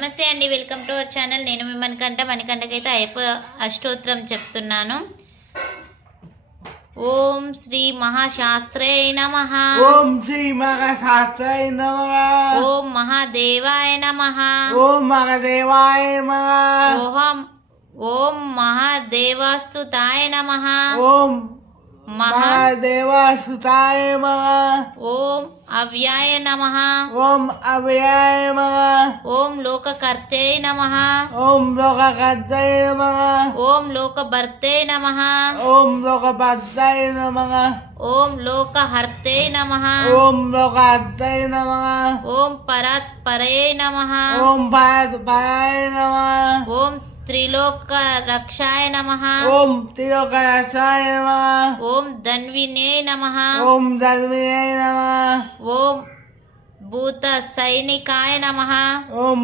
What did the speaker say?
నమస్తే అండి, welcome to our channel. నేను మీ మణికంఠకైతే అష్టోత్తరం చెప్తున్నాను. ఓం శ్రీ మహాశాస్త్రే నమః. ఓం శ్రీ మహాశాస్త్రే నమః. ఓం మహాదేవాయ నమః. ఓం మహాదేవాయ నమః. ఓం మహాదేవస్తుతాయ నమః. ఓం మహాదేవస్తుతాయ నమః. ఓం అవ్యాయ నమః. ఓం అవ్యాయ నమః. ఓం లోకకర్తే నమః. ఓం లోకకర్తే నమః. ఓం లోకభర్తే నమః. ఓం లోకభర్తే నమః. ఓం లోకహర్తే నమః. ఓం లోకహర్తే నమః. ఓం పరాత్పరే నమః. ఓం పరాత్పరాయ నమః. ఓం త్రిలోక రక్షాయ నమః. ఓం త్రిలోక రక్షాయ నమః. ఓం ధన్వినే నమః. ఓం ధన్వినే నమః. ఓం భూత సైనికాయ నమః. ఓం